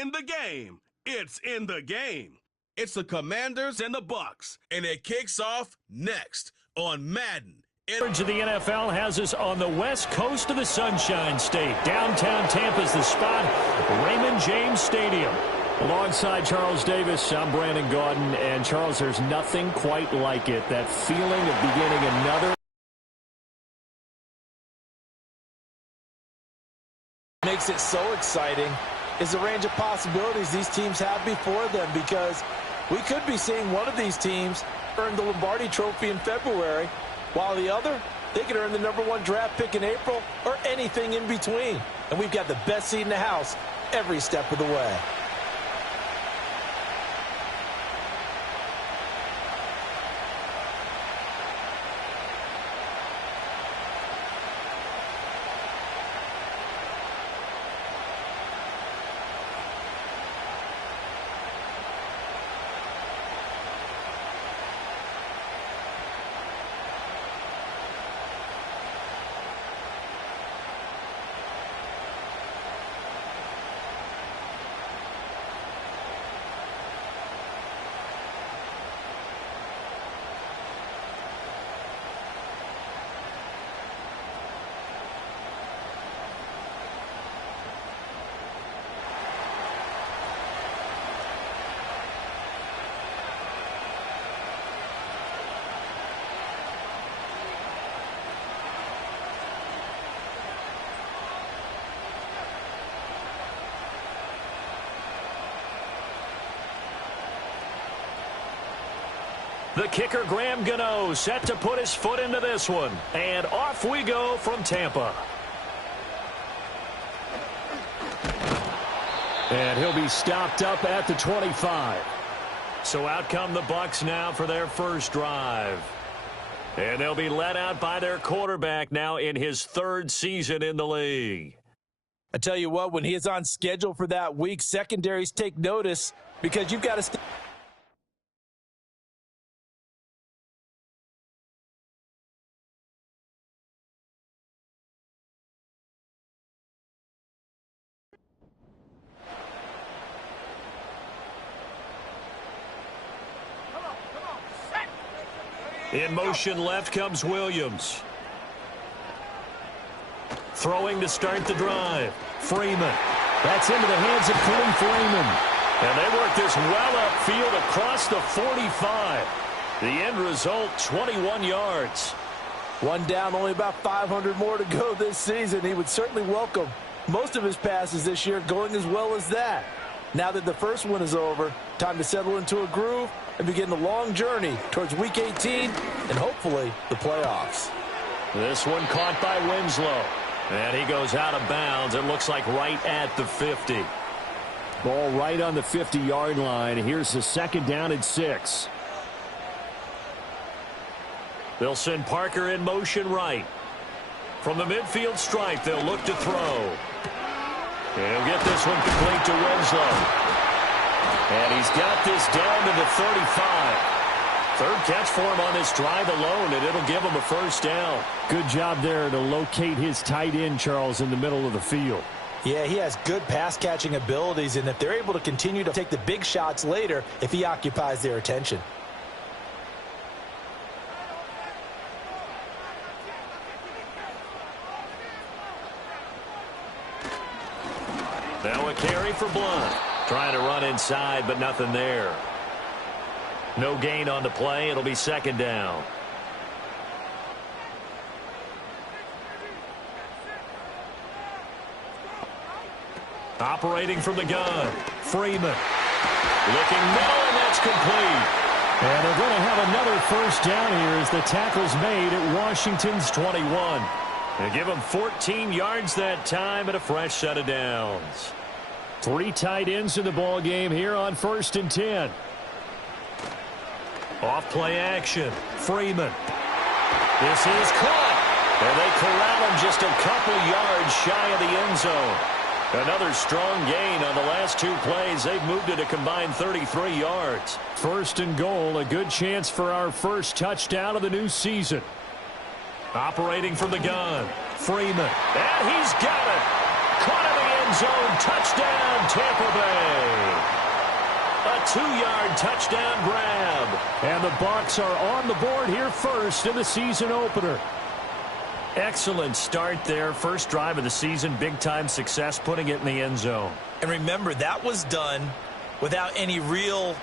in the game. It's in the game. It's the Commanders and the Bucks, and it kicks off next on Madden. The NFL has us on the west coast of the Sunshine State. Downtown Tampa's the spot, Raymond James Stadium. Alongside Charles Davis, I'm Brandon Gaudin. And Charles, there's nothing quite like it. That feeling of beginning another. Makes it so exciting is the range of possibilities these teams have before them, because we could be seeing one of these teams earn the Lombardi Trophy in February, while the other, they could earn the #1 draft pick in April or anything in between. And we've got the best seat in the house every step of the way. The kicker, Graham Gano, set to put his foot into this one. And off we go from Tampa. And he'll be stopped up at the 25. So out come the Bucs now for their first drive. And they'll be led out by their quarterback now in his 3rd season in the league. I tell you what, when he is on schedule for that week, secondaries take notice, because you've got to stay. In motion left comes Williams. Throwing to start the drive. Freeman. That's into the hands of Khalif Raymond. And they work this well upfield across the 45. The end result, 21 yards. One down, only about 500 more to go this season. He would certainly welcome most of his passes this year going as well as that. Now that the first one is over, time to settle into a groove and begin the long journey towards Week 18 and hopefully the playoffs. This one caught by Winslow. And he goes out of bounds. It looks like right at the 50. Ball right on the 50-yard line. Here's the 2nd down and 6. They'll send Parker in motion right. From the midfield stripe, they'll look to throw. He'll get this one complete to Winslow. And he's got this down to the 35. 3rd catch for him on this drive alone, and it'll give him a first down. Good job there to locate his tight end, Charles, in the middle of the field. Yeah, he has good pass-catching abilities, and if they're able to continue to take the big shots later, if he occupies their attention. Now a carry for Blunt. Trying to run inside, but nothing there. No gain on the play. It'll be 2nd down. Operating from the gun. Freeman. Looking middle, and that's complete. And they're going to have another first down here as the tackle's made at Washington's 21. They give him 14 yards that time and a fresh set of downs. 3 tight ends in the ball game here on 1st and 10. Off play action. Freeman. This is caught. And they corral him just a couple yards shy of the end zone. Another strong gain on the last 2 plays. They've moved it a combined 33 yards. 1st and goal, a good chance for our first touchdown of the new season. Operating from the gun. Freeman. And he's got it. Caught in the end end zone. Touchdown, Tampa Bay. A 2-yard touchdown grab. And the Bucs are on the board here first in the season opener. Excellent start there. First drive of the season. Big-time success putting it in the end zone. And remember, that was done without any real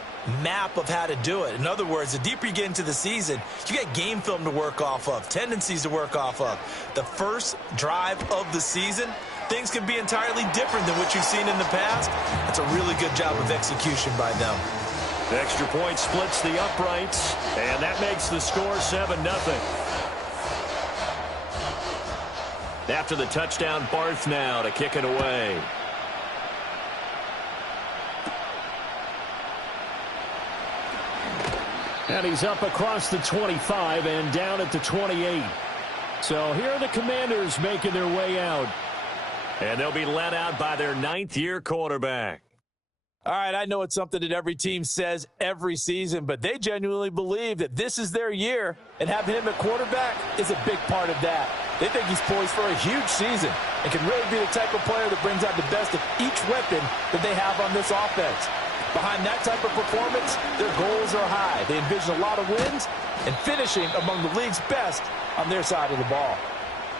map of how to do it. In other words, the deeper you get into the season, you got game film to work off of, tendencies to work off of. The first drive of the season, things can be entirely different than what you've seen in the past. It's a really good job of execution by them. The extra point splits the uprights, and that makes the score 7-0. After the touchdown, Barth now to kick it away. And he's up across the 25 and down at the 28. So here are the Commanders making their way out. And they'll be led out by their 9th-year quarterback. All right, I know it's something that every team says every season, but they genuinely believe that this is their year, and having him at quarterback is a big part of that. They think he's poised for a huge season and can really be the type of player that brings out the best of each weapon that they have on this offense. Behind that type of performance, their goals are high. They envision a lot of wins and finishing among the league's best on their side of the ball.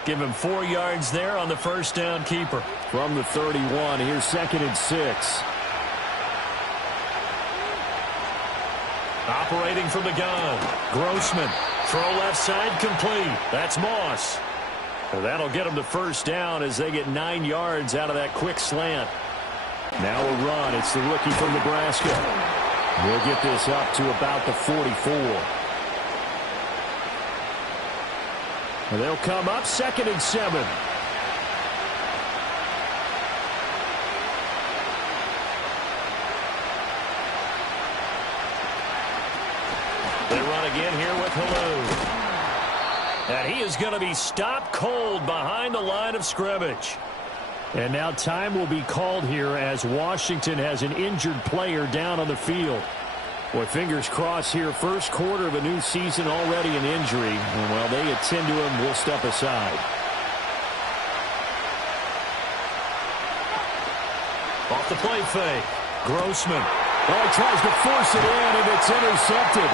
Give him 4 yards there on the first down keeper. From the 31, here's 2nd and 6. Operating from the gun, Grossman. Throw left side complete. That's Moss. And that'll get them to first down as they get 9 yards out of that quick slant. Now a run. It's the rookie from Nebraska. We'll get this up to about the 44. And they'll come up 2nd and 7. They run again here with Halou. And he is going to be stopped cold behind the line of scrimmage. And now time will be called here as Washington has an injured player down on the field. Boy, fingers crossed here. First quarter of a new season, already an injury. And while they attend to him, we'll step aside. Off the play fake. Grossman. Oh, he tries to force it in, and it's intercepted.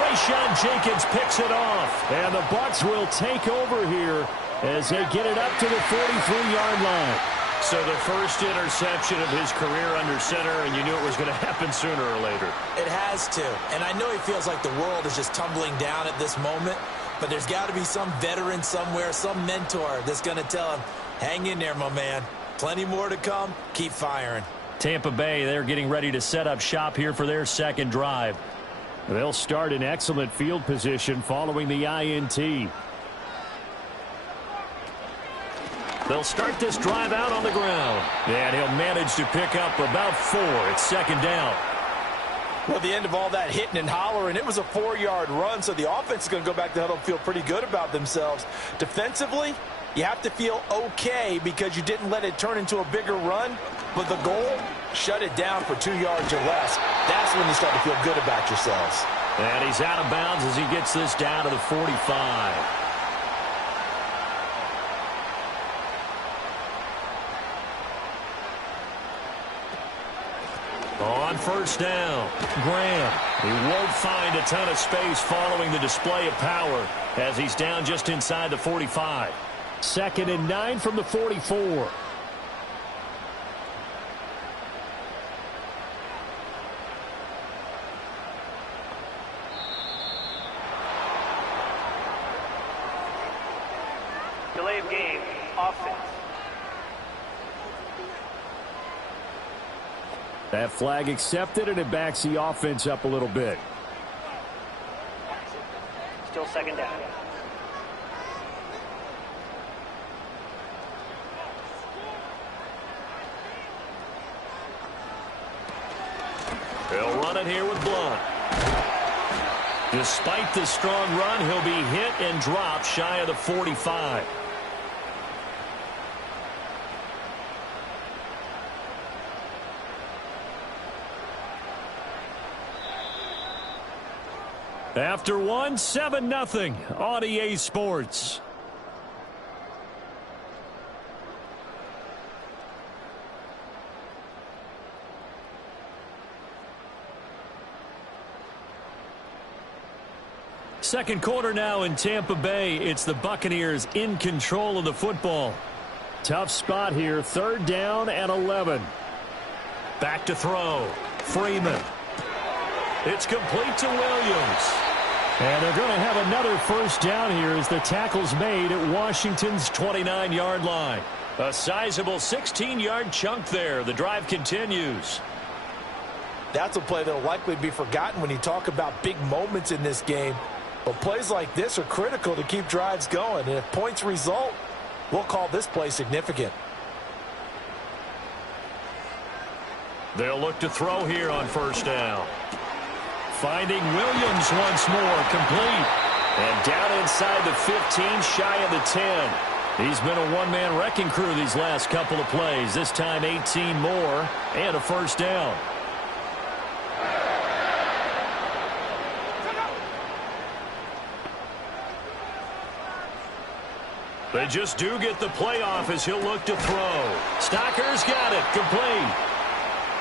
Rayshon Jenkins picks it off. And the Bucs will take over here as they get it up to the 43-yard line. So the first interception of his career under center, and you knew it was going to happen sooner or later. It has to. And I know he feels like the world is just tumbling down at this moment, but there's got to be some veteran somewhere, some mentor that's going to tell him, hang in there, my man. Plenty more to come. Keep firing. Tampa Bay, they're getting ready to set up shop here for their second drive. They'll start in excellent field position following the INT. They'll start this drive out on the ground. And he'll manage to pick up about 4. It's second down. Well, the end of all that hitting and hollering, it was a 4-yard run, so the offense is going to go back to huddle and feel pretty good about themselves. Defensively, you have to feel okay because you didn't let it turn into a bigger run, but the goal, shut it down for 2 yards or less. That's when you start to feel good about yourselves. And he's out of bounds as he gets this down to the 45. On first down, Graham. He won't find a ton of space following the display of power as he's down just inside the 45. 2nd and 9 from the 44. Delay of game, offense. That flag accepted, and it backs the offense up a little bit. Still second down. They'll run it here with Blunt. Despite the strong run, he'll be hit and dropped shy of the 45. After one, 7-0 on EA Sports. Second quarter now in Tampa Bay. It's the Buccaneers in control of the football. Tough spot here. 3rd down and 11. Back to throw. Freeman. It's complete to Williams. And they're going to have another first down here as the tackle's made at Washington's 29-yard line. A sizable 16-yard chunk there. The drive continues. That's a play that will likely be forgotten when you talk about big moments in this game. But plays like this are critical to keep drives going. And if points result, we'll call this play significant. They'll look to throw here on first down. Finding Williams once more, complete. And down inside the 15, shy of the 10. He's been a one-man wrecking crew these last couple of plays. This time 18 more and a first down. They just do get the playoff as he'll look to throw. Stocker's got it, complete.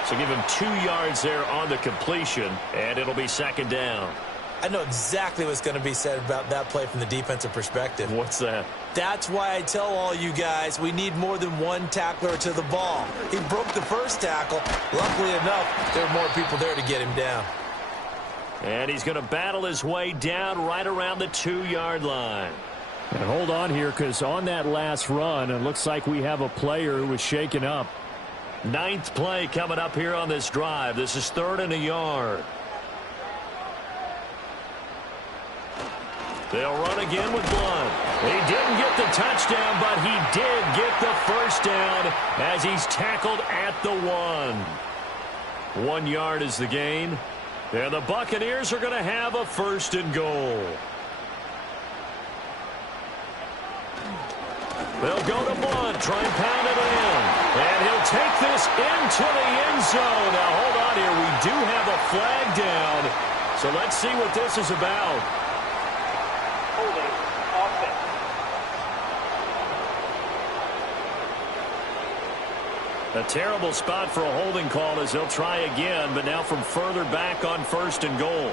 So give him 2 yards there on the completion, and it'll be 2nd down. I know exactly what's going to be said about that play from the defensive perspective. What's that? That's why I tell all you guys we need more than one tackler to the ball. He broke the first tackle. Luckily enough, there were more people there to get him down. And he's going to battle his way down right around the 2-yard line. And hold on here, because on that last run, it looks like we have a player who was shaken up. 9th play coming up here on this drive. This is 3rd and a yard. They'll run again with Blunt. He didn't get the touchdown, but he did get the first down as he's tackled at the 1. 1 yard is the gain. And the Buccaneers are going to have a 1st and goal. They'll go to Blunt, try and pound it in. And he'll take this into the end zone. Now, hold on here. We do have a flag down. So let's see what this is about. Holding offense. A terrible spot for a holding call as they'll try again, but now from further back on 1st and goal.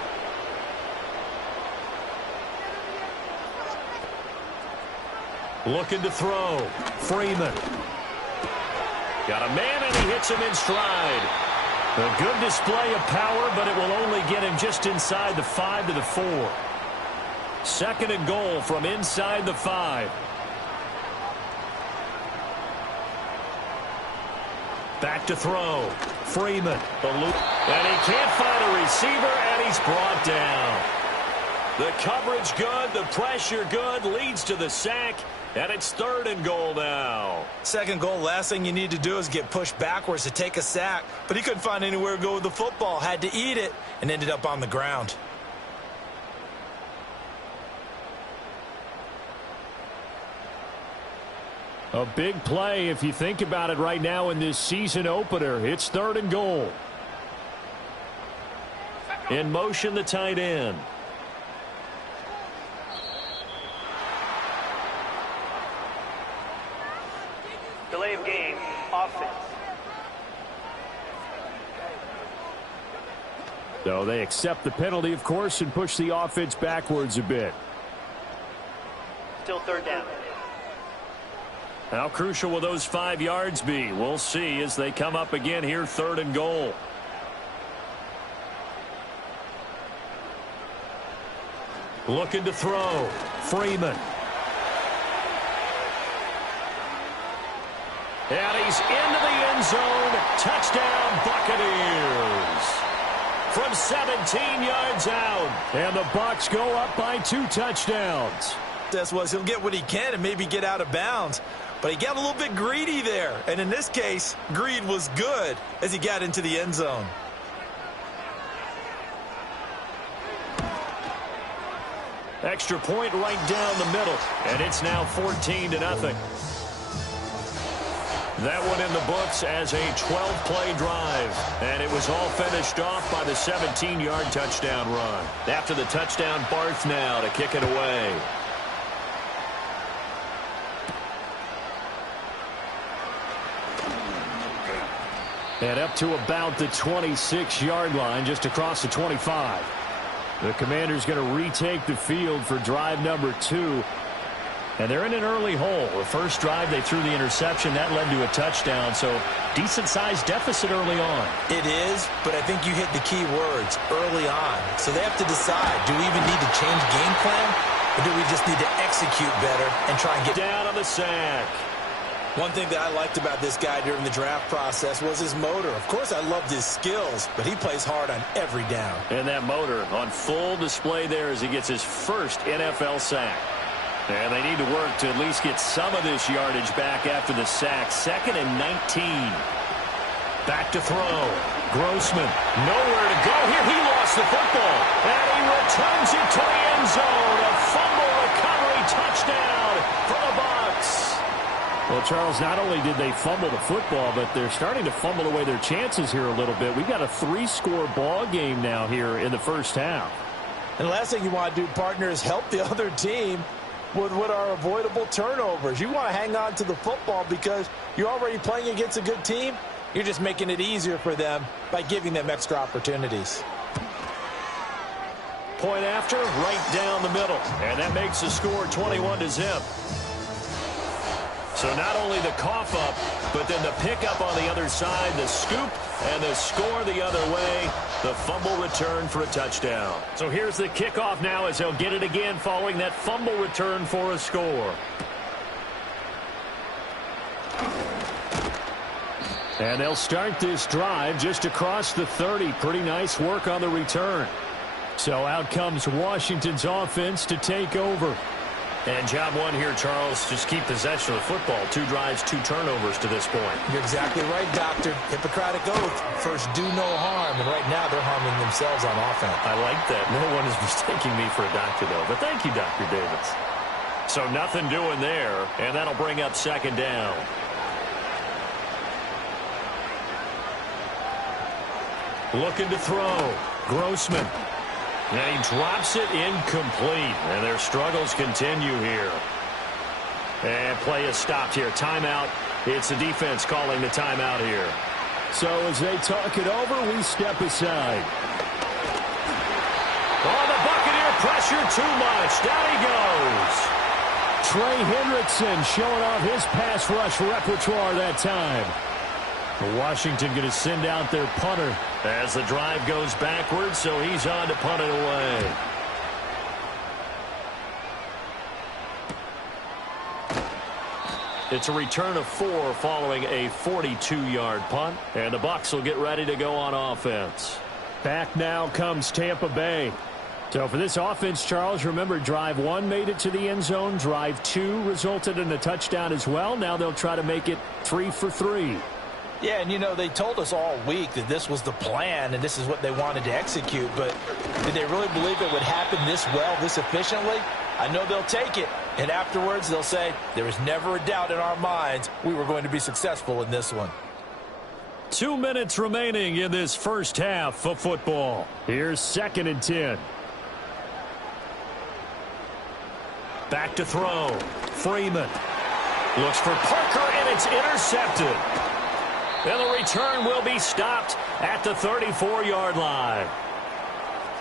Looking to throw. Freeman. Got a man, and he hits him in stride. A good display of power, but it will only get him just inside the 5 to the 4. 2nd and goal from inside the 5. Back to throw. Freeman. And he can't find a receiver, and he's brought down. The coverage good, the pressure good, leads to the sack, and it's 3rd and goal now. 2nd goal, last thing you need to do is get pushed backwards to take a sack. But he couldn't find anywhere to go with the football, had to eat it, and ended up on the ground. A big play if you think about it right now in this season opener. It's 3rd and goal. In motion, the tight end. Delay of game, offense. So they accept the penalty, of course, and push the offense backwards a bit. Still 3rd down. How crucial will those 5 yards be? We'll see as they come up again here, 3rd and goal. Looking to throw. Freeman. And he's into the end zone. Touchdown, Buccaneers. From 17 yards out. And the Bucs go up by 2 touchdowns. This was he'll get what he can and maybe get out of bounds. But he got a little bit greedy there. And in this case, greed was good as he got into the end zone. Extra point right down the middle. And it's now 14-0. That one in the books as a 12-play drive. And it was all finished off by the 17-yard touchdown run. After the touchdown, Barth now to kick it away. And up to about the 26-yard line, just across the 25. The Commanders going to retake the field for drive number 2. And they're in an early hole. The first drive, they threw the interception. That led to a touchdown. So decent-sized deficit early on. It is, but I think you hit the key words, early on. So they have to decide, do we even need to change game plan? Or do we just need to execute better and try and get Down on the sack. One thing that I liked about this guy during the draft process was his motor. Of course, I loved his skills, but he plays hard on every down. And that motor on full display there as he gets his first NFL sack. And they need to work to at least get some of this yardage back after the sack. 2nd and 19. Back to throw. Grossman, nowhere to go here. He lost the football. And he returns it to the end zone. A fumble recovery touchdown for the Bucs. Well, Charles, not only did they fumble the football, but they're starting to fumble away their chances here a little bit. We've got a 3-score ball game now here in the first half. And the last thing you want to do, partner, is help the other team with what are avoidable turnovers. You want to hang on to the football because you're already playing against a good team. You're just making it easier for them by giving them extra opportunities. Point after, right down the middle. And that makes the score 21-0. So not only the cough up, but then the pickup on the other side, the scoop, and the score the other way. The fumble return for a touchdown. So here's the kickoff now as they'll get it again following that fumble return for a score. And they'll start this drive just across the 30. Pretty nice work on the return. So out comes Washington's offense to take over. And job one here, Charles, just keep possession of the football. 2 drives, 2 turnovers to this point. You're exactly right, Doctor. Hippocratic oath. First, do no harm. And right now, they're harming themselves on offense. I like that. No one is mistaking me for a doctor, though. But thank you, Dr. Davis. So nothing doing there, and that'll bring up 2nd down. Looking to throw. Grossman. And he drops it incomplete. And their struggles continue here. And play is stopped here. Timeout. It's the defense calling the timeout here. So as they talk it over, we step aside. Oh, the Buccaneer pressure too much. Down he goes. Trey Hendrickson showing off his pass rush repertoire that time. Washington going to send out their punter. As the drive goes backwards, so he's on to punt it away. It's a return of 4 following a 42-yard punt. And the Bucs will get ready to go on offense. Back now comes Tampa Bay. So for this offense, Charles, remember drive 1 made it to the end zone. Drive 2 resulted in a touchdown as well. Now they'll try to make it 3 for 3. Yeah, and you know, they told us all week that this was the plan and this is what they wanted to execute, but did they really believe it would happen this well, this efficiently? I know they'll take it, and afterwards they'll say, there was never a doubt in our minds we were going to be successful in this one. 2 minutes remaining in this first half of football. Here's 2nd and 10. Back to throw. Freeman looks for Parker, and it's intercepted. And the return will be stopped at the 34-yard line.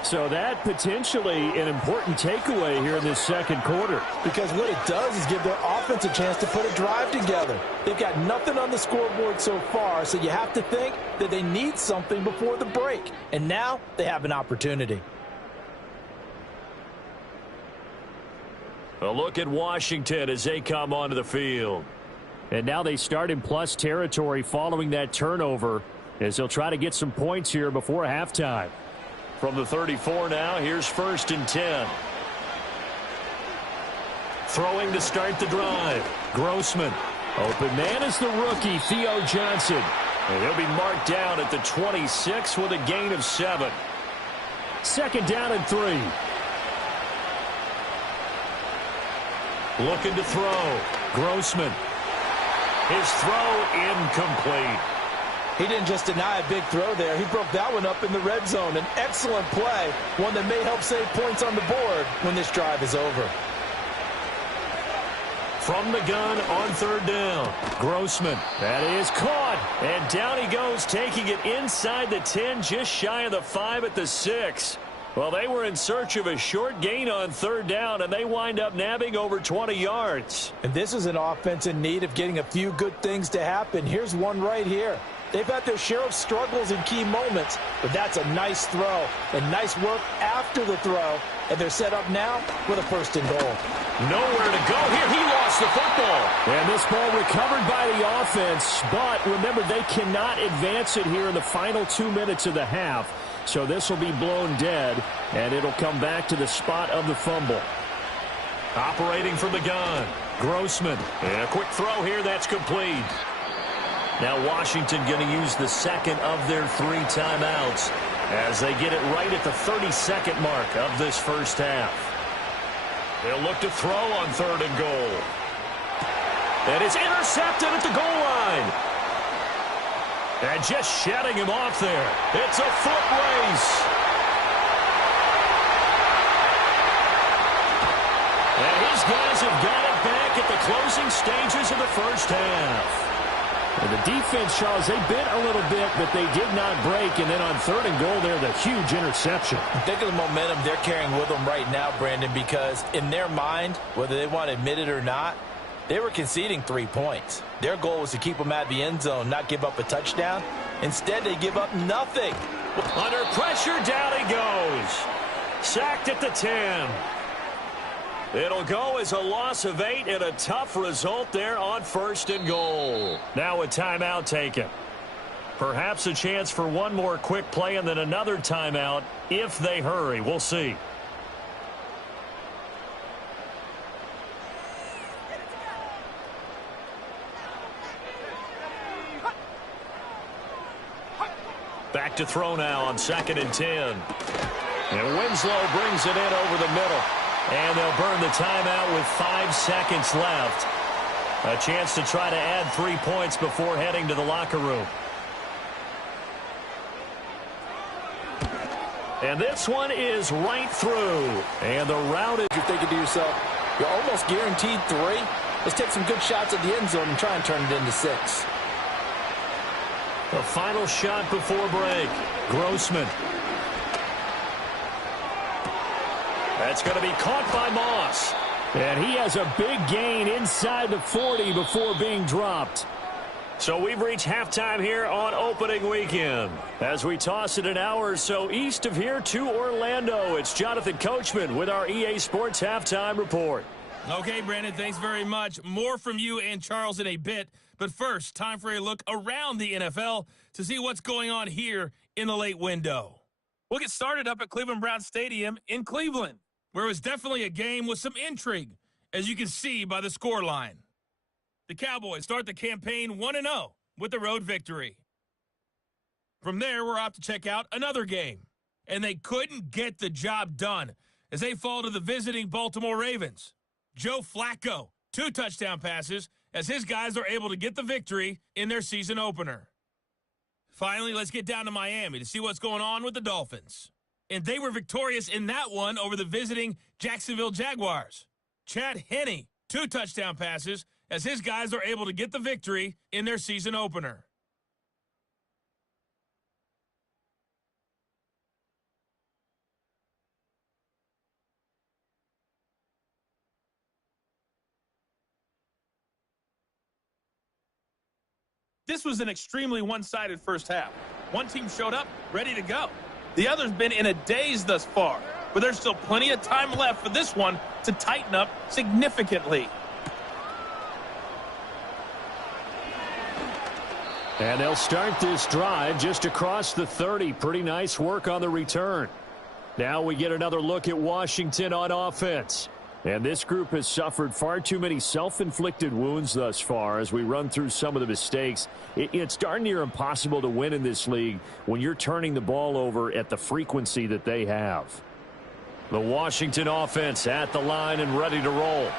So that potentially an important takeaway here in this second quarter. Because what it does is give their offense a chance to put a drive together. They've got nothing on the scoreboard so far, so you have to think that they need something before the break. And now they have an opportunity. A look at Washington as they come onto the field. And now they start in plus territory following that turnover as they'll try to get some points here before halftime. From the 34 now, here's 1st and 10. Throwing to start the drive. Grossman. Open man is the rookie, Theo Johnson. And he'll be marked down at the 26 with a gain of 7. 2nd down and 3. Looking to throw. Grossman. His throw incomplete. He didn't just deny a big throw there. He broke that one up in the red zone. An excellent play, one that may help save points on the board when this drive is over. From the gun on 3rd down. Grossman. That is caught. And down he goes, taking it inside the 10, just shy of the 5 at the 6. Well, they were in search of a short gain on third down, and they wind up nabbing over 20 yards. And this is an offense in need of getting a few good things to happen. Here's one right here. They've had their share of struggles in key moments, but that's a nice throw and nice work after the throw. And they're set up now with a 1st and goal. Nowhere to go here. He lost the football. And this ball recovered by the offense, but remember, they cannot advance it here in the final 2 minutes of the half. So this will be blown dead, and it'll come back to the spot of the fumble. Operating from the gun, Grossman. And a quick throw here that's complete. Now Washington going to use the second of their 3 timeouts as they get it right at the 32nd mark of this first half. They'll look to throw on 3rd and goal. And it's intercepted at the goal line. And just shedding him off there. It's a foot race. And his guys have got it back at the closing stages of the first half. And the defense, Charles, they bit a little bit, but they did not break. And then on 3rd and goal there, the huge interception. Think of the momentum they're carrying with them right now, Brandon, because in their mind, whether they want to admit it or not, they were conceding 3 points. Their goal was to keep them at the end zone, not give up a touchdown. Instead, they give up nothing. Under pressure, down he goes. Sacked at the 10. It'll go as a loss of 8 and a tough result there on 1st and goal. Now a timeout taken. Perhaps a chance for one more quick play and then another timeout if they hurry. We'll see. Back to throw now on 2nd and 10. And Winslow brings it in over the middle. And they'll burn the timeout with 5 seconds left. A chance to try to add 3 points before heading to the locker room. And this one is right through. And the route is... You're thinking to yourself, you're almost guaranteed 3. Let's take some good shots at the end zone and try and turn it into 6. The final shot before break. Grossman. That's going to be caught by Moss. And he has a big gain inside the 40 before being dropped. So we've reached halftime here on opening weekend. As we toss it an hour or so east of here to Orlando, it's Jonathan Coachman with our EA Sports Halftime Report. Okay, Brandon, thanks very much. More from you and Charles in a bit. But first, time for a look around the NFL to see what's going on here in the late window. We'll get started up at Cleveland Browns Stadium in Cleveland, where it was definitely a game with some intrigue, as you can see by the scoreline. The Cowboys start the campaign 1-0 with the road victory. From there, we're off to check out another game, and they couldn't get the job done as they fall to the visiting Baltimore Ravens. Joe Flacco, 2 touchdown passes, as his guys are able to get the victory in their season opener. Finally, let's get down to Miami to see what's going on with the Dolphins. And they were victorious in that one over the visiting Jacksonville Jaguars. Chad Henne, 2 touchdown passes, as his guys are able to get the victory in their season opener. This was an extremely one-sided first half. One team showed up, ready to go. The other's been in a daze thus far, but there's still plenty of time left for this one to tighten up significantly. And they'll start this drive just across the 30. Pretty nice work on the return. Now we get another look at Washington on offense. And this group has suffered far too many self-inflicted wounds thus far as we run through some of the mistakes. It's darn near impossible to win in this league when you're turning the ball over at the frequency that they have. The Washington offense at the line and ready to roll.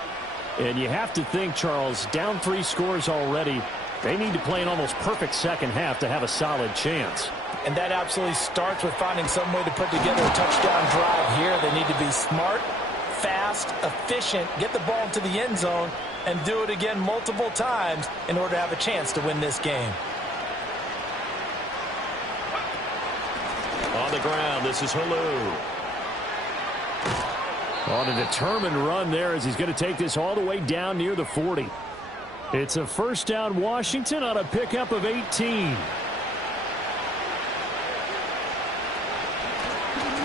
And you have to think, Charles, down 3 scores already. They need to play an almost perfect second half to have a solid chance. And that absolutely starts with finding some way to put together a touchdown drive here. They need to be smart, fast, efficient, get the ball to the end zone, and do it again multiple times in order to have a chance to win this game. On the ground, this is Halou. On a determined run there as he's going to take this all the way down near the 40. It's a first down Washington on a pickup of 18.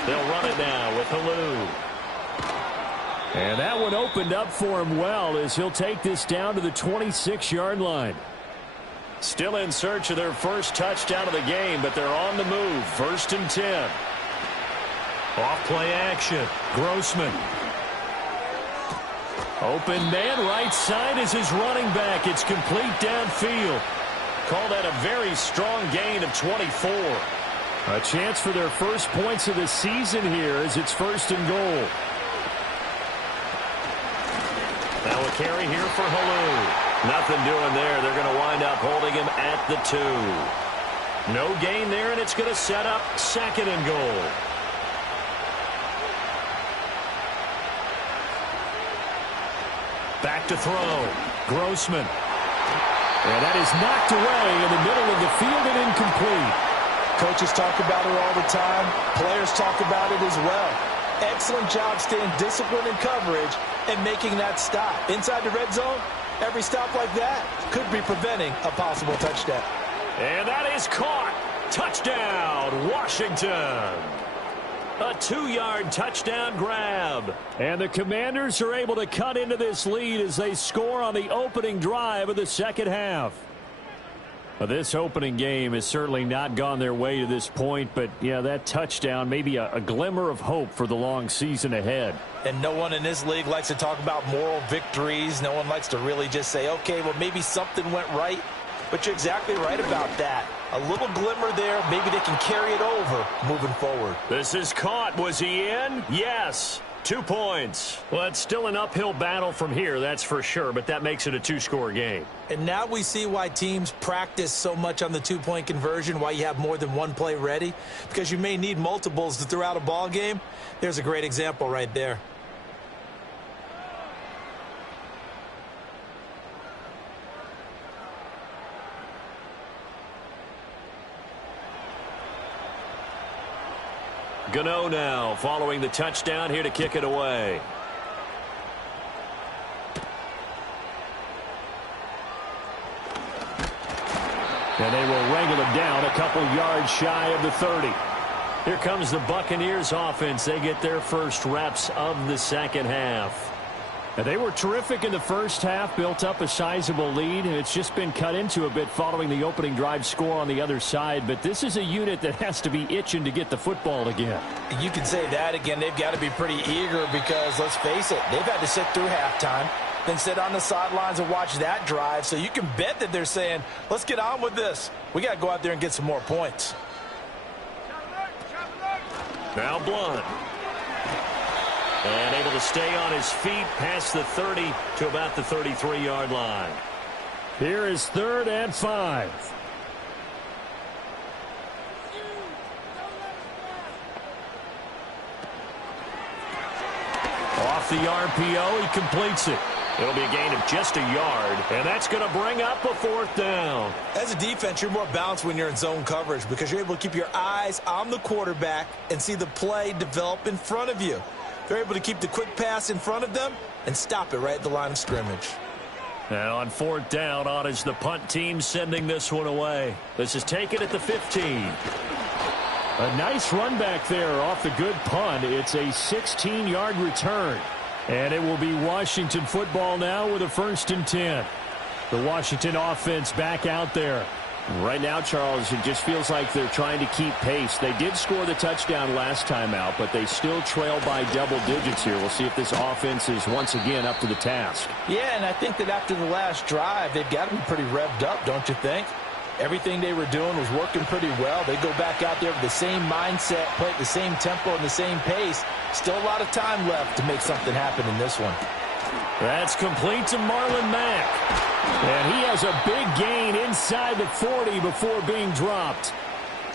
They'll run it now with Halou. And that one opened up for him well as he'll take this down to the 26-yard line. Still in search of their first touchdown of the game, but they're on the move. 1st and 10. Off play action. Grossman. Open man right side is his running back. It's complete downfield. Call that a very strong gain of 24. A chance for their first points of the season here as it's 1st and goal. Now a carry here for Halou. Nothing doing there. They're going to wind up holding him at the 2. No gain there, and it's going to set up 2nd and goal. Back to throw. Grossman. And that is knocked away in the middle of the field and incomplete. Coaches talk about it all the time. Players talk about it as well. Excellent job staying disciplined in coverage and making that stop. Inside the red zone, every stop like that could be preventing a possible touchdown. And that is caught. Touchdown, Washington. A 2-yard touchdown grab. And the Commanders are able to cut into this lead as they score on the opening drive of the second half. Well, this opening game has certainly not gone their way to this point, but yeah, that touchdown may be a glimmer of hope for the long season ahead. And no one in this league likes to talk about moral victories. No one likes to really just say, okay, well, maybe something went right. But you're exactly right about that. A little glimmer there. Maybe they can carry it over moving forward. This is caught. Was he in? Yes. 2 points. Well, it's still an uphill battle from here, that's for sure, but that makes it a 2-score game. And now we see why teams practice so much on the 2-point conversion, why you have more than one play ready, because you may need multiples to throw out a ball game. There's a great example right there. Gano now following the touchdown here to kick it away. And they will wrangle it down a couple yards shy of the 30. Here comes the Buccaneers offense. They get their first reps of the second half. And they were terrific in the first half, built up a sizable lead, and it's just been cut into a bit following the opening drive score on the other side. But this is a unit that has to be itching to get the football again. You can say that again. They've got to be pretty eager because, let's face it, they've had to sit through halftime, then sit on the sidelines and watch that drive. So you can bet that they're saying, let's get on with this. We got to go out there and get some more points. Now Blunt. And able to stay on his feet past the 30 to about the 33-yard line. Here is 3rd and 5. Off the RPO, he completes it. It'll be a gain of just a yard, and that's going to bring up a 4th down. As a defense, you're more balanced when you're in zone coverage because you're able to keep your eyes on the quarterback and see the play develop in front of you. They're able to keep the quick pass in front of them and stop it right at the line of scrimmage. And on 4th down, on is the punt team sending this one away. This is taken at the 15. A nice run back there off the good punt. It's a 16-yard return. And it will be Washington football now with a 1st and 10. The Washington offense back out there. Right now, Charles, it just feels like they're trying to keep pace. They did score the touchdown last time out, but they still trail by double digits here. We'll see if this offense is once again up to the task. Yeah, and I think that after the last drive, they've got to be pretty revved up, don't you think? Everything they were doing was working pretty well. They go back out there with the same mindset, play at the same tempo and the same pace. Still a lot of time left to make something happen in this one. That's complete to Marlon Mack. And he has a big gain inside the 40 before being dropped.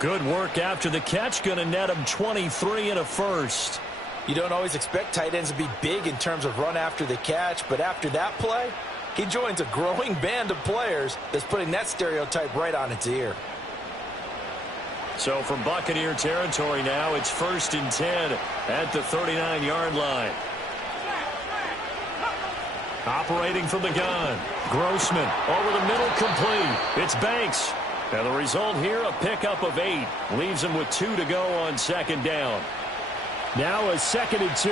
Good work after the catch. Going to net him 23 and a first. You don't always expect tight ends to be big in terms of run after the catch, but after that play, he joins a growing band of players that's putting that stereotype right on its ear. So from Buccaneer territory now, it's 1st and 10 at the 39-yard line. Operating from the gun. Grossman over the middle, complete. It's Banks. And the result here, a pickup of 8. Leaves him with 2 to go on 2nd down. Now a 2nd and 2.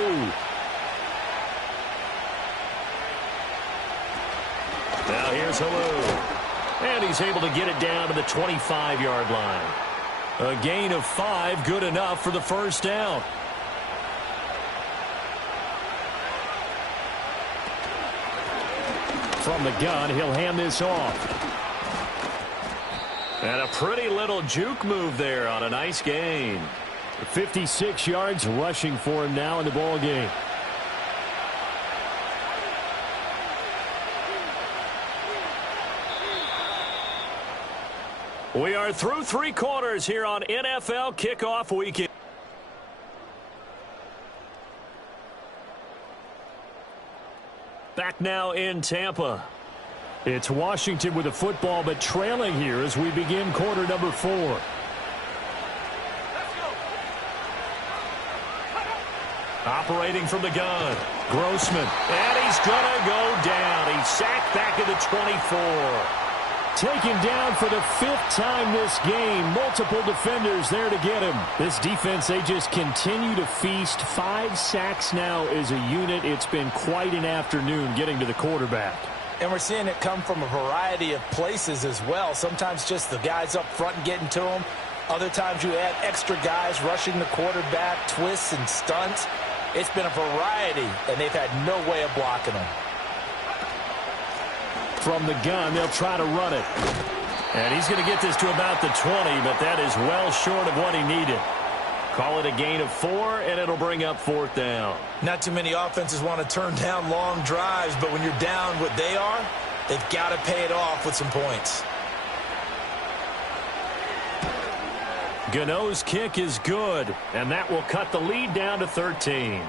Now here's Halou. And he's able to get it down to the 25-yard line. A gain of 5, good enough for the 1st down. From the gun, he'll hand this off. And a pretty little juke move there on a nice gain. 56 yards rushing for him now in the ball game. We are through 3 quarters here on NFL Kickoff Weekend. Back now in Tampa. It's Washington with the football, but trailing here as we begin quarter number 4. Operating from the gun. Grossman. And he's going to go down. He's sacked back at the 24. Taken down for the 5th time this game. Multiple defenders there to get him. This defense, they just continue to feast. 5 sacks now as a unit. It's been quite an afternoon getting to the quarterback. And we're seeing it come from a variety of places as well. Sometimes just the guys up front and getting to him. Other times you add extra guys rushing the quarterback, twists and stunts. It's been a variety, and they've had no way of blocking them. From the gun, they'll try to run it. And he's going to get this to about the 20, but that is well short of what he needed. Call it a gain of 4, and it'll bring up 4th down. Not too many offenses want to turn down long drives, but when you're down what they are, they've got to pay it off with some points. Gano's kick is good, and that will cut the lead down to 13.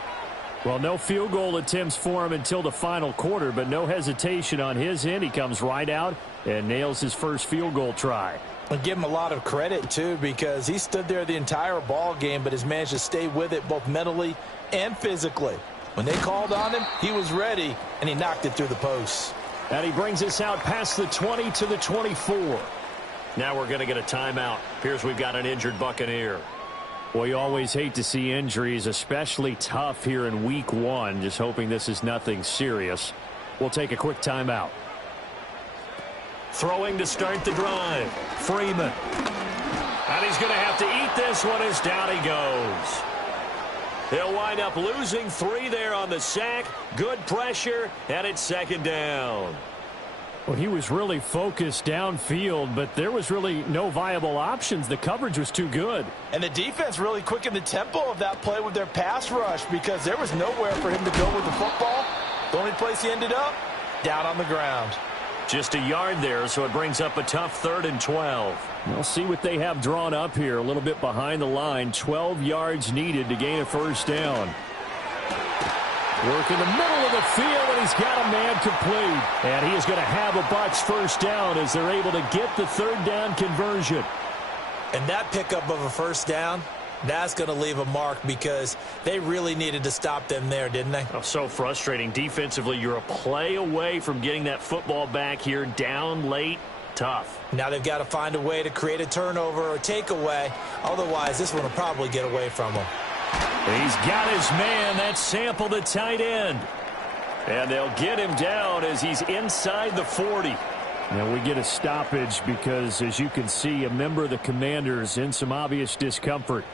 Well, no field goal attempts for him until the final quarter, but no hesitation on his end. He comes right out and nails his first field goal try. And give him a lot of credit, too, because he stood there the entire ball game, but has managed to stay with it both mentally and physically. When they called on him, he was ready, and he knocked it through the posts. And he brings us out past the 20 to the 24. Now we're going to get a timeout. Appears we've got an injured Buccaneer. Well, you always hate to see injuries, especially tough here in week 1. Just hoping this is nothing serious. We'll take a quick timeout. Throwing to start the drive. Freeman. And he's going to have to eat this one as down he goes. He'll wind up losing 3 there on the sack. Good pressure, and it's 2nd down. Well, he was really focused downfield, but there was really no viable options. The coverage was too good. And the defense really quickened the tempo of that play with their pass rush because there was nowhere for him to go with the football. The only place he ended up, down on the ground. Just a yard there, so it brings up a tough 3rd and 12. We'll see what they have drawn up here. A little bit behind the line. 12 yards needed to gain a 1st down. Work in the middle of the field, and he's got a man complete. And he is going to have a Bucs 1st down as they're able to get the 3rd down conversion. And that pickup of a 1st down, that's going to leave a mark because they really needed to stop them there, didn't they? Oh, so frustrating. Defensively, you're a play away from getting that football back here down late. Tough. Now they've got to find a way to create a turnover or takeaway. Otherwise, this one will probably get away from them. He's got his man. That's Sample, the tight end. And they'll get him down as he's inside the 40. Now we get a stoppage because, as you can see, a member of the Commanders in some obvious discomfort.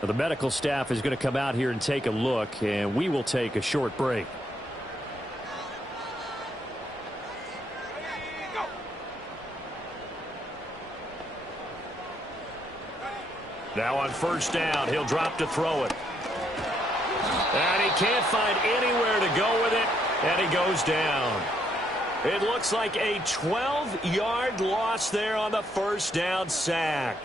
Now, the medical staff is going to come out here and take a look, and we will take a short break. Now on 1st down, he'll drop to throw it. And he can't find anywhere to go with it, and he goes down. It looks like a 12-yard loss there on the 1st down sack.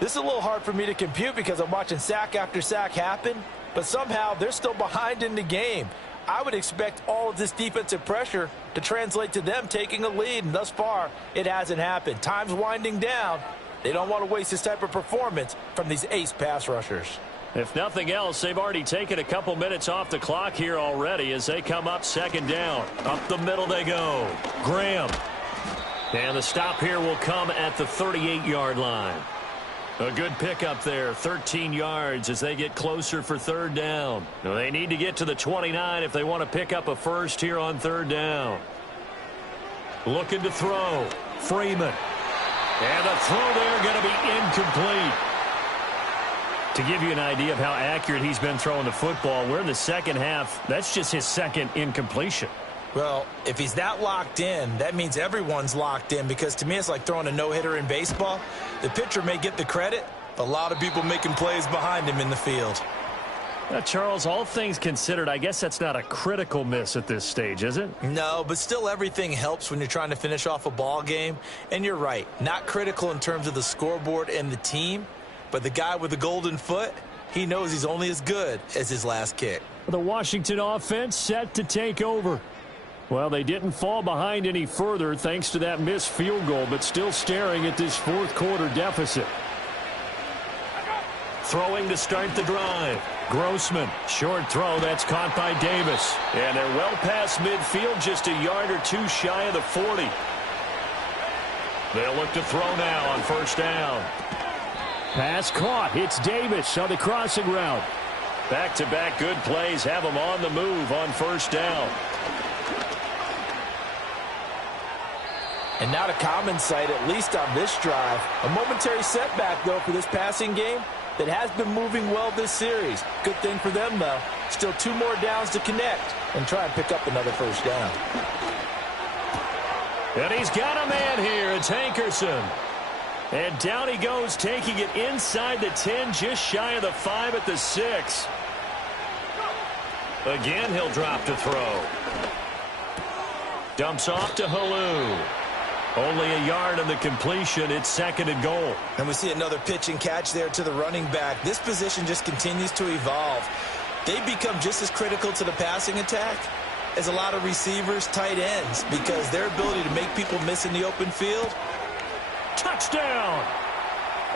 This is a little hard for me to compute because I'm watching sack after sack happen, but somehow they're still behind in the game. I would expect all of this defensive pressure to translate to them taking a lead, and thus far, it hasn't happened. Time's winding down, They don't want to waste this type of performance from these ace pass rushers. If nothing else, they've already taken a couple minutes off the clock here already as they come up second down. Up the middle they go. Graham. And the stop here will come at the 38-yard line. A good pickup there, 13 yards as they get closer for third down. Now they need to get to the 29 if they want to pick up a first here on third down. Looking to throw. Freeman. And the throw there going to be incomplete. To give you an idea of how accurate he's been throwing the football, we're in the second half. That's just his second incompletion. Well, if he's that locked in, that means everyone's locked in, because to me it's like throwing a no-hitter in baseball. The pitcher may get the credit, but a lot of people making plays behind him in the field. Charles, all things considered, I guess that's not a critical miss at this stage, is it? No, but still everything helps when you're trying to finish off a ball game. And you're right, not critical in terms of the scoreboard and the team, but the guy with the golden foot, he knows he's only as good as his last kick. The Washington offense set to take over. Well, they didn't fall behind any further thanks to that missed field goal, but still staring at this fourth quarter deficit. Throwing to start the drive. Grossman, short throw, that's caught by Davis. And they're well past midfield, just a yard or two shy of the 40. They'll look to throw now on first down. Pass caught. It's Davis on the crossing route. Back-to-back good plays have them on the move on first down. And not a common sight, at least on this drive. A momentary setback, though, for this passing game that has been moving well this series. Good thing for them, though. Still 2 more downs to connect and try and pick up another first down. And he's got a man here. It's Hankerson. And down he goes, taking it inside the 10, just shy of the 5 at the 6. Again, he'll drop to throw. Dumps off to Halou. Only a yard on the completion. It's second and goal. And we see another pitch and catch there to the running back. This position just continues to evolve. They become just as critical to the passing attack as a lot of receivers, tight ends, because their ability to make people miss in the open field. Touchdown!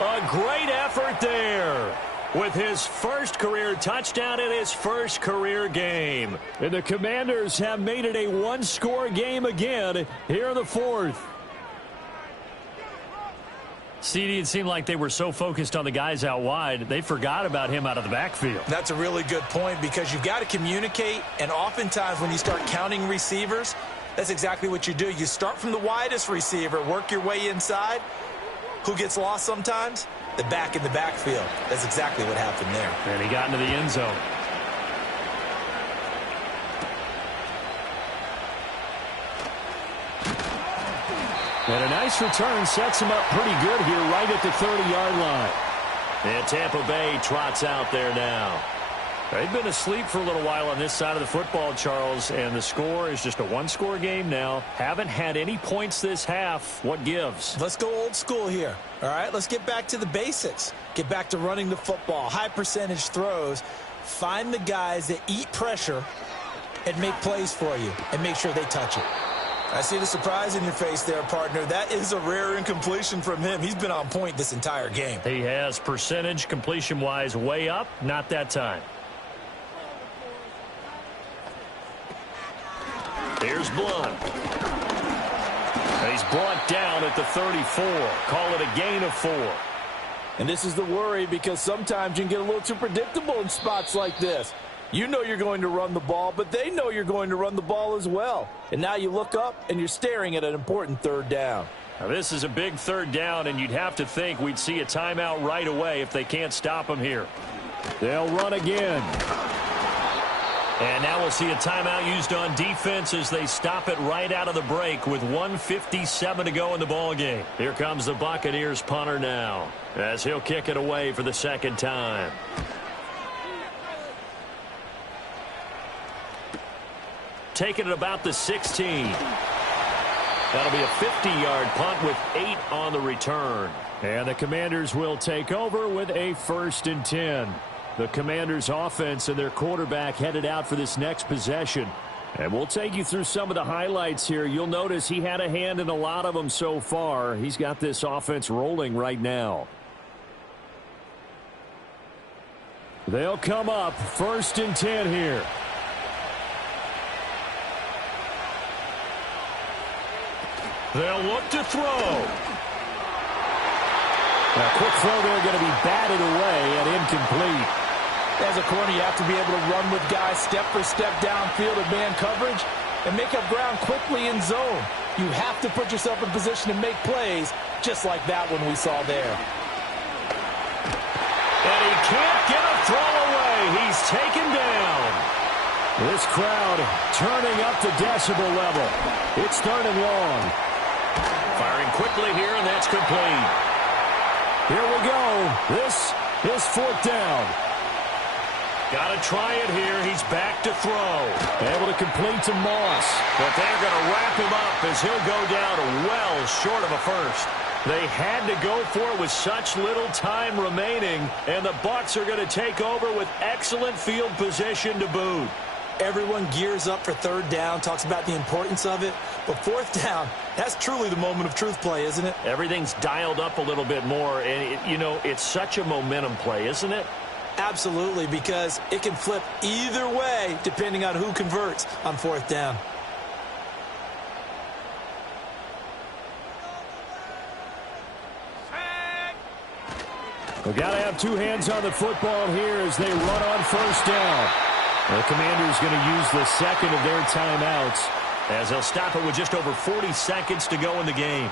A great effort there with his first career touchdown in his first career game. And the Commanders have made it a one-score game again here in the fourth. CD, it seemed like they were so focused on the guys out wide, they forgot about him out of the backfield. That's a really good point, because you've got to communicate, and oftentimes when you start counting receivers, that's exactly what you do. You start from the widest receiver, work your way inside. Who gets lost sometimes? The back in the backfield. That's exactly what happened there. And he got into the end zone. And a nice return sets him up pretty good here right at the 30-yard line. And Tampa Bay trots out there now. They've been asleep for a little while on this side of the football, Charles, and the score is just a one-score game now. Haven't had any points this half. What gives? Let's go old school here, all right? Let's get back to the basics. Get back to running the football, high-percentage throws. Find the guys that eat pressure and make plays for you and make sure they touch it. I see the surprise in your face there, partner. That is a rare incompletion from him. He's been on point this entire game. He has percentage completion-wise way up, not that time. Here's Blunt. He's brought down at the 34. Call it a gain of 4. And this is the worry, because sometimes you can get a little too predictable in spots like this. You know you're going to run the ball, but they know you're going to run the ball as well. And now you look up and you're staring at an important third down. Now this is a big third down, and you'd have to think we'd see a timeout right away if they can't stop him here. They'll run again. And now we'll see a timeout used on defense as they stop it right out of the break with 1:57 to go in the ballgame. Here comes the Buccaneers punter now as he'll kick it away for the second time. Taking it about the 16. That'll be a 50-yard punt with 8 on the return. And the Commanders will take over with a 1st and 10. The Commanders' offense and their quarterback headed out for this next possession. And we'll take you through some of the highlights here. You'll notice he had a hand in a lot of them so far. He's got this offense rolling right now. They'll come up 1st and 10 here. They'll look to throw. A quick throw there going to be batted away and incomplete. As a corner, you have to be able to run with guys step for step downfield in man coverage and make up ground quickly in zone. You have to put yourself in position to make plays, just like that one we saw there. And he can't get a throw away. He's taken down. This crowd turning up the decibel level. It's 3rd and long. Firing quickly here, and that's complete. Here we go. This is 4th down. Got to try it here. He's back to throw. Able to complete to Moss. But they're going to wrap him up as he'll go down well short of a first. They had to go for it with such little time remaining, and the Bucs are going to take over with excellent field position to boot. Everyone gears up for 3rd down, talks about the importance of it. But 4th down, that's truly the moment of truth play, isn't it? Everything's dialed up a little bit more, and, it's such a momentum play, isn't it? Absolutely, because it can flip either way depending on who converts on 4th down. We've got to have 2 hands on the football here as they run on 1st down. The Commanders going to use the 2nd of their timeouts as they'll stop it with just over 40 seconds to go in the game.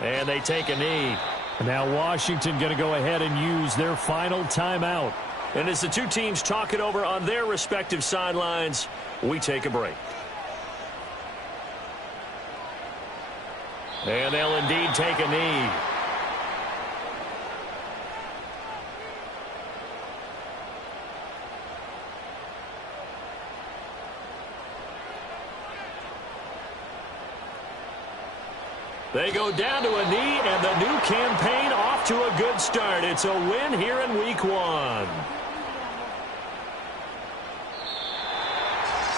And they take a knee. Now Washington going to go ahead and use their final timeout. And as the two teams talk it over on their respective sidelines, we take a break. And they'll indeed take a knee. They go down to a knee, and the new campaign off to a good start. It's a win here in Week 1.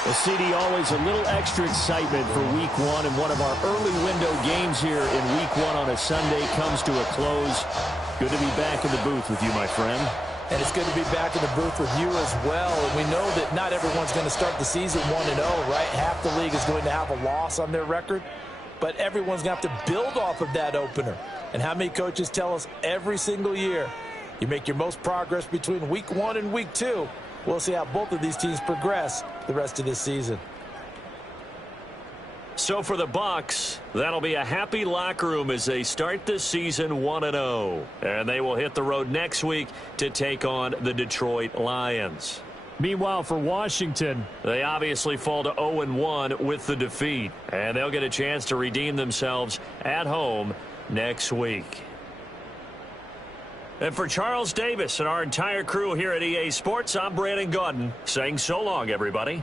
Well, CD, always a little extra excitement for Week 1, and one of our early window games here in Week 1 on a Sunday comes to a close. Good to be back in the booth with you, my friend. And it's good to be back in the booth with you as well. And we know that not everyone's going to start the season 1-0, right? Half the league is going to have a loss on their record. But everyone's going to have to build off of that opener. And how many coaches tell us every single year, you make your most progress between Week 1 and Week 2. We'll see how both of these teams progress the rest of this season. So for the Bucs, that'll be a happy locker room as they start this season 1-0. And they will hit the road next week to take on the Detroit Lions. Meanwhile, for Washington, they obviously fall to 0-1 with the defeat. And they'll get a chance to redeem themselves at home next week. And for Charles Davis and our entire crew here at EA Sports, I'm Brandon Gaudin saying so long, everybody.